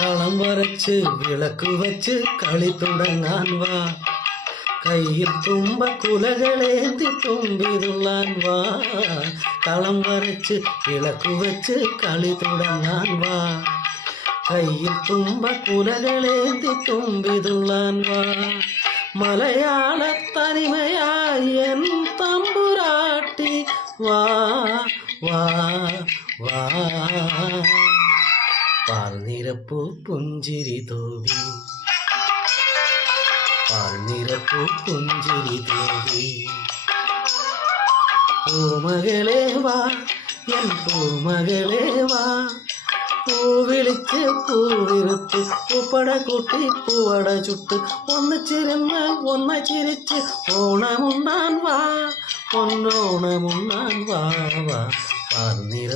കളം വരച്ച് വിളക്ക് വച്ച് കളി തുടങ്ങാൻ വാ. കയ്യിൽ തുമ്പ കുലകളേന്തി തുമ്പിതുള്ളാൻ വാ. കളം വരച്ച് വിളക്ക് വച്ച് കളി തുടങ്ങാൻ വാ. കയ്യിൽ തുമ്പ കുലകളേന്തി തുമ്പിതുള്ളാൻ വാ. മലയാള തനിമയായി എൻ തമ്പുരാട്ടി വാ വാ വാ. പാൽനിരപ്പു പുഞ്ചിരി തൂവി, പാൽനിരപ്പു പുഞ്ചിരി തൂവി. പൂമകളെ വാ എൻ പൂമകളെ വാ. പൂവിളിച്ച് പൂവിരുത്ത് പൂപ്പട കൂട്ടി പൂവട ചുട്ട് ഒന്നിച്ചിരുന്ന് ഒന്ന ചിരിച്ച് ഓണമുണ്ണാൻ വാ, പൊന്നോണമുണ്ണാൻ വാ വാ. പാൽനിര